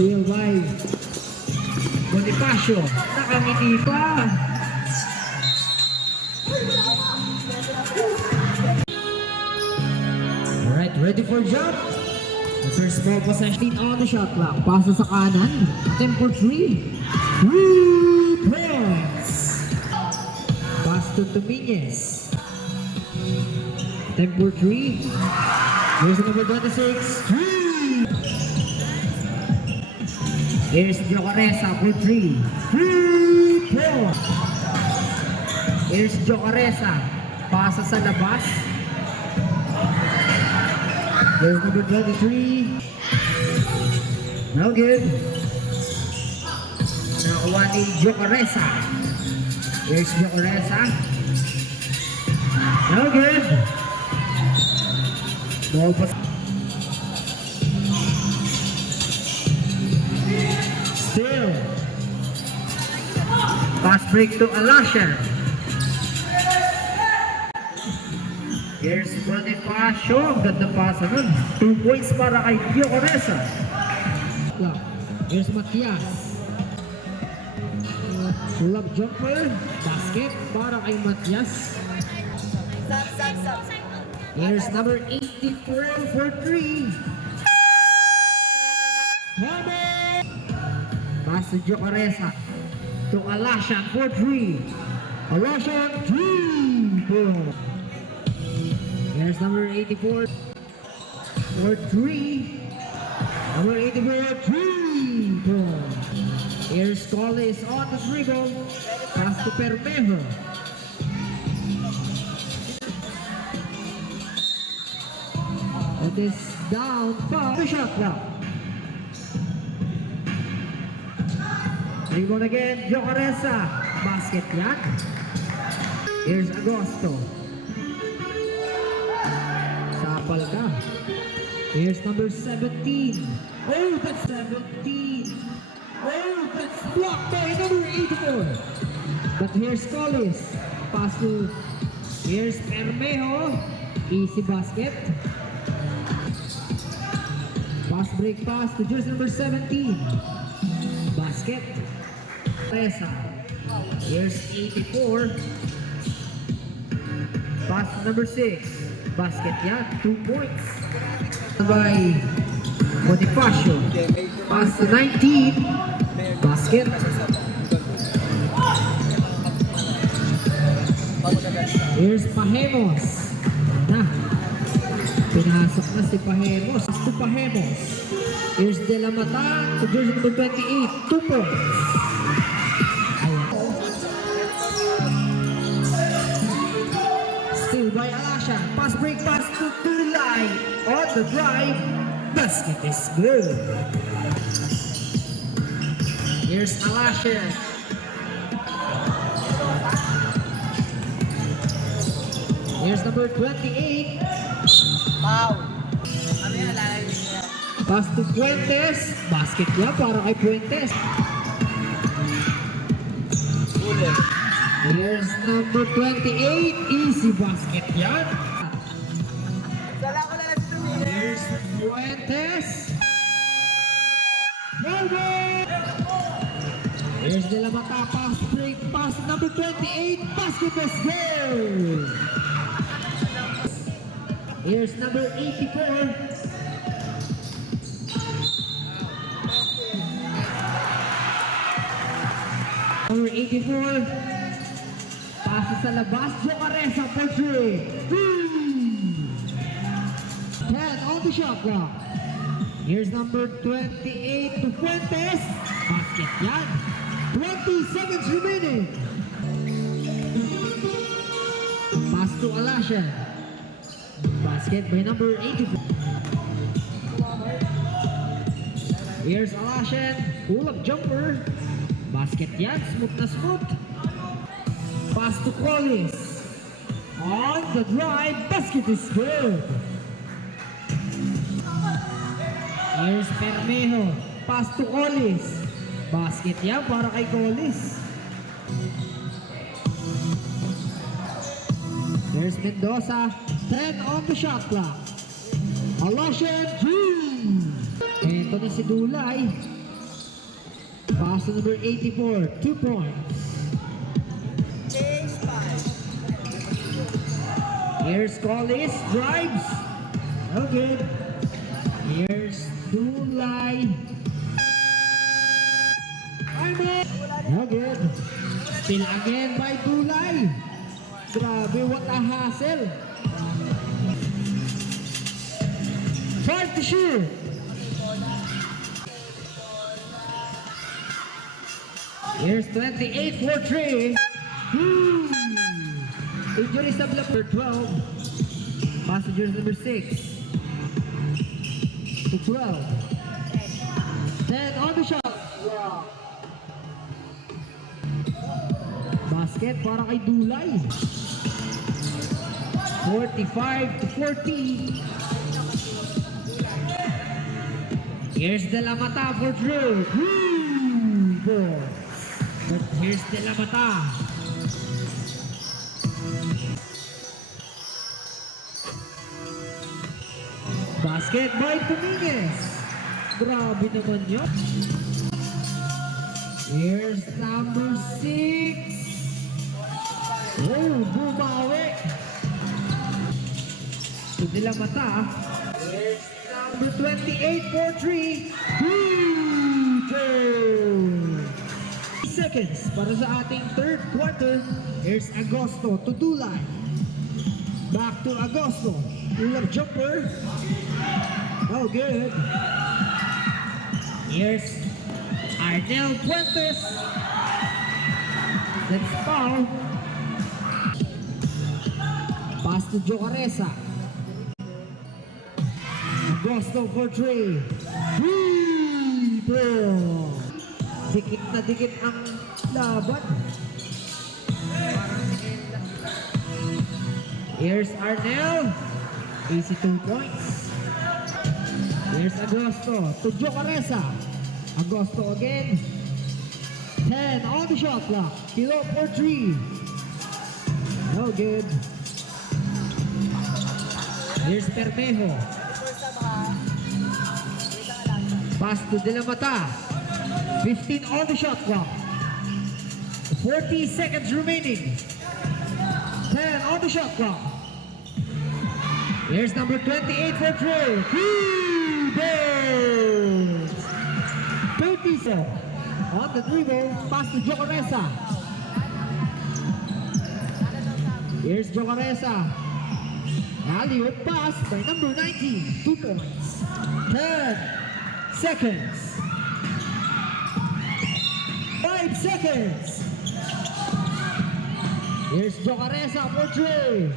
Steal by Bonifacio. Nakangiti pa. Alright, ready for jump. The first ball possession on the shot clock. Pasa sa kanan. Tempo 3. 3 points. Pass to Dominguez. Tempo 3. Here's number 26. 3. Here's Jocaresa for 3. 3 points. Here's Jocaresa. Pasa sa labas. There's number 23. No good. Nakuha ni Jocaresa. Here's Jocaresa. No good. Ball pass. Still. Pass break to Alasha. Here's Bonifacio. Ganda pasa nun. 2 points para kay Jocaresa. Here's Matias. Pull-up jumper. Basket para kay Matias. Here's number 84 for 3. Pass to Jocaresa. To Alasha for 3. Alasha 3. Here's number 84 for 3. Number 84 3. Here's Collis on the dribble. Pass to Permejo. It is down for the shot clock. Dribble again, Jocaresa. Basket yan. Here's Agosto. Sapal ka. Here's number 17. Oh, that's 17. Oh, that's blocked by number 84. But here's Collis. Pass to, here's Permejo. Easy basket. Pass break pass to jersey number 17. Basket. Reza. Here's 84. Pass to number 6. Basket yan. 2 points. By Bonifacio. Pass to 19. Basket. Here's Pahemos. Pinasok na si Pahemos. Pass to Pahemos. Here's De La Mata to jersey number 28. 2 points. Still by Alasha. Pass break pass to Tulay. On the drive. Basket is good. Here's Alasha. Here's number 28. Wow! Ano yan? Lalagay niya. Pass to Fuentes. Basket niya para kay Fuentes. Ulit. Here's number 28. Easy basket yan. Sala ko lang si Tumili. Here's Fuentes. Here's De La Mata. Pass break pass to number 28. Basket is good. Here's number 84. Number 84. Pasa sa labas. Jocaresa for 3. 10 on the shot clock. Here's number 28 to Fuentes. Basket yan. 20 seconds remaining. Pass to Alasha. Basket by number 84. Here's Alasha. Pull-up jumper. Basket yan. Smooth na smooth. Pass to Collis. On the drive. Basket is good. Here's Permejo. Pass to Collis. Basket yan para kay Collis. There's Mendoza. 10 on the shot clock. Alasha 3. Ito na si Dulay. Pass to number 84, 2 points. Chase 5. Here's Collis, drives. Okay. Here's Dulay. Okay. Still again by Dulay. Grabe, what a hassle. 5 to shoot. Here's 28 for 3. Injury sub number 12. Passengers number 6. To 12. 10 on the shot. Basket para kay Dulay. 45 to 40. Here's De La Mata for Drew. But here's De La Mata. Basket by Dominguez. Grabe naman yun. Here's number 6. Oh, bumawi. To De La Mata. Here's number 28 for 3. Seconds para sa ating third quarter. Here's Agosto to Dulay. Back to Agosto. Pull-up jumper. Oh, good. Here's Arnel Puentes. That's foul. Pass to Jocaresa. Agosto for 3. Dikit na dikit ang laban. Here's Arnel. Easy 2 points. Here's Agosto to Jocaresa. Agosto again. 10 on the shot clock. Kilo for 3. No good. Here's Permejo. Pass to De La Mata. 15 on the shot clock. 40 seconds remaining. 10 on the shot clock. Here's number 28 for Trey. 30 on the dribble. Pass to Jocaresa. Here's Jocaresa. Alley-oop pass by number 19. 2 points. 10 seconds. 5 seconds. Here's Jocaresa for Trey.